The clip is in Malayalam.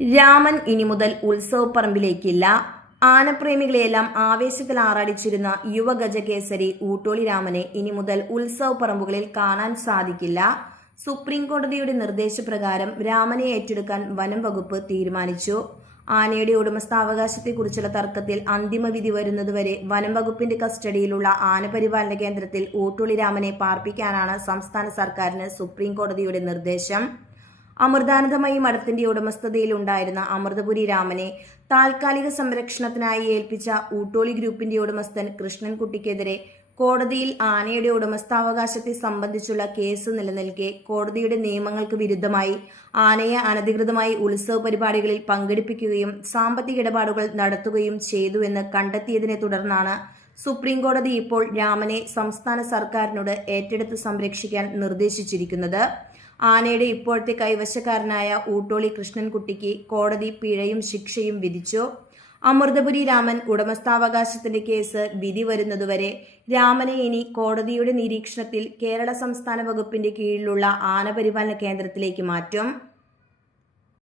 രാമൻ ഇനി മുതൽ ഉത്സവപ്പറമ്പിലേക്കില്ല. ആനപ്രേമികളെയെല്ലാം ആവേശത്തിൽ ആറാടിച്ചിരുന്ന യുവഗജകേസരി ഊട്ടോളി രാമനെ ഇനി മുതൽ ഉത്സവപ്പറമ്പുകളിൽ കാണാൻ സാധിക്കില്ല. സുപ്രീം കോടതിയുടെ നിർദ്ദേശപ്രകാരം രാമനെ ഏറ്റെടുക്കാൻ വനം വകുപ്പ് തീരുമാനിച്ചു. ആനയുടെ ഉടമസ്ഥാവകാശത്തെക്കുറിച്ചുള്ള തർക്കത്തിൽ അന്തിമവിധി വരുന്നതുവരെ വനം വകുപ്പിന്റെ കസ്റ്റഡിയിലുള്ള ആനപരിപാലന കേന്ദ്രത്തിൽ ഊട്ടോളി രാമനെ പാർപ്പിക്കാനാണ് സംസ്ഥാന സർക്കാരിന് സുപ്രീം കോടതിയുടെ നിർദ്ദേശം. അമൃതാനന്ദമയി മഠത്തിന്റെ ഉടമസ്ഥതയിലുണ്ടായിരുന്ന അമൃതപുരി രാമനെ താൽക്കാലിക സംരക്ഷണത്തിനായി ഏൽപ്പിച്ച ഊട്ടോളി ഗ്രൂപ്പിന്റെ ഉടമസ്ഥൻ കൃഷ്ണൻകുട്ടിക്കെതിരെ കോടതിയിൽ ആനയുടെ ഉടമസ്ഥാവകാശത്തെ സംബന്ധിച്ചുള്ള കേസ് നിലനിൽക്കെ കോടതിയുടെ നിയമങ്ങൾക്ക് വിരുദ്ധമായി ആനയെ അനധികൃതമായി ഉത്സവ പരിപാടികളിൽ പങ്കെടുപ്പിക്കുകയും സാമ്പത്തിക ഇടപാടുകൾ നടത്തുകയും ചെയ്തുവെന്ന് കണ്ടെത്തിയതിനെ തുടർന്നാണ് സുപ്രീം കോടതി ഇപ്പോൾ രാമനെ സംസ്ഥാന സർക്കാരിനോട് ഏറ്റെടുത്ത് സംരക്ഷിക്കാൻ നിർദ്ദേശിച്ചിരിക്കുന്നത്. ആനയുടെ ഇപ്പോഴത്തെ കൈവശക്കാരനായ ഊട്ടോളി കൃഷ്ണൻകുട്ടിക്ക് കോടതി പിഴയും ശിക്ഷയും വിധിച്ചു. അമൃതപുരി രാമൻ ഉടമസ്ഥാവകാശത്തിന്റെ കേസ് വിധി വരുന്നതുവരെ രാമനെ ഇനി കോടതിയുടെ നിരീക്ഷണത്തിൽ കേരള സംസ്ഥാന വകുപ്പിന്റെ കീഴിലുള്ള ആനപരിപാലന കേന്ദ്രത്തിലേക്ക് മാറ്റും.